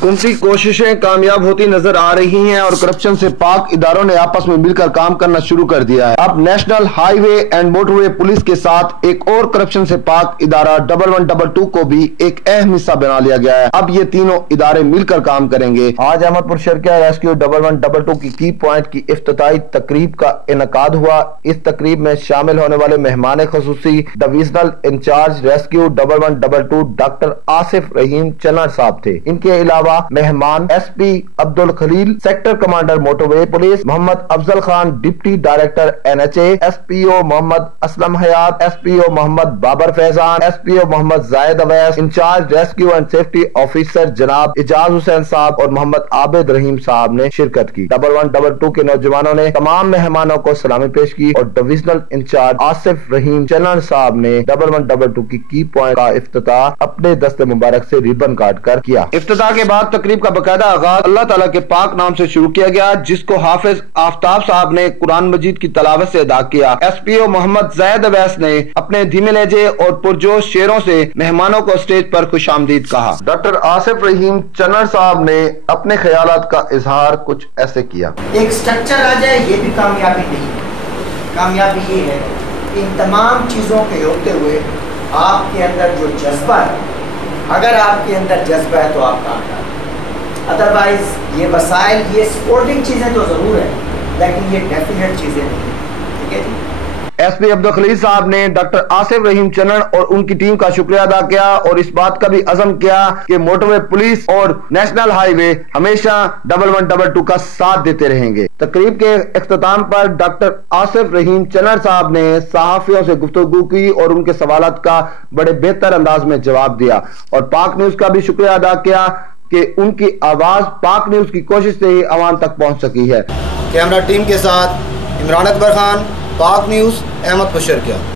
हुकूमती कोशिशें कामयाब होती नजर आ रही हैं और करप्शन से पाक इदारों ने आपस में मिलकर काम करना शुरू कर दिया है। अब national highway and motorway police के साथ एक और करप्शन से पाक इदारा 1122 को भी एक अहम हिस्सा बना लिया गया है। अब ये तीनों इदारे मिलकर काम करेंगे। आज अहमदपुर शर्किया रेस्क्यू 1122 की पॉइंट की इफ्तिताई तकरीब का इनकाद हुआ। इस तकरीब में शामिल होने वाले मेहमान खुसूसी divisional incharge rescue 1122 doctor Asif Rahim Channar साहब थे। इनके अलावा मेहमान SP Abdul Khalil, sector commander motorway police Mohammad Afzal Khan, deputy director NHA, SPO Mohammad Aslam Hayat, SPO Mohammad Babar Faizan, SPO Mohammad Zaid Awais, incharge rescue and safety officer जनाब इजाज हुसैन साहब और मोहम्मद आबिद रहीम साहब ने शिरकत की। 1122 के नौजवानों ने तमाम मेहमानों को सलामी पेश की और डिविजनल इंचार्ज आसिफ रहीम चन्नड़ साहब ने 1122 की पॉइंट का इफ्तिताह अपने दस्ते मुबारक से रिबन काट कर किया। इफ्तिताह के बाद तकरीब का बकायदा आगाज अल्लाह ताला के पाक नाम से शुरू किया गया, जिसको हाफिज आफ्ताब साहब ने कुरान मजीद की तलावत से अदा किया। एसपीओ मोहम्मद जायद अवैस ने अपने धीमे लहजे और पुरजोश शेरों से मेहमानों को स्टेज पर खुशामदीद कहा। डॉक्टर आसिफ रहीम चन्नड़ साहब ने अपने ख्यालात का इजहार कुछ ऐसे किया। एक स्ट्रक्चर आ जाए ये भी कामयाबी नहीं है। कामयाबी ये है इन तमाम चीजों के होते हुए आपके अंदर जो जज्बा है, अगर आपके अंदर जज्बा है तो आप कामयाब हैं। अदरवाइज ये वसाइल, ये सपोर्टिंग चीजें तो जरूर है, लेकिन ये डेफिनेट चीजें नहीं। ठीक है जी। एसपी अब्दुल खलील साहब ने डॉक्टर आसिफ रहीम चन्नड़ और उनकी टीम का शुक्रिया अदा किया और इस बात का भी अज़म किया कि मोटरवे पुलिस और नेशनल हाईवे हमेशा 1122 का साथ देते रहेंगे। तकरीब के इख्तिताम पर डॉक्टर आसिफ रहीम चन्नड़ साहब ने सहाफियों से गुफ्तगू की और उनके सवालात का बड़े बेहतर अंदाज में जवाब दिया और पाक न्यूज का भी शुक्रिया अदा किया कि उनकी आवाज पाक न्यूज की कोशिश से ही अवाम तक पहुंच सकी है। कैमरा टीम के साथ इमरान अकबर खान, पाक न्यूज, अहमदपुर शर्किया।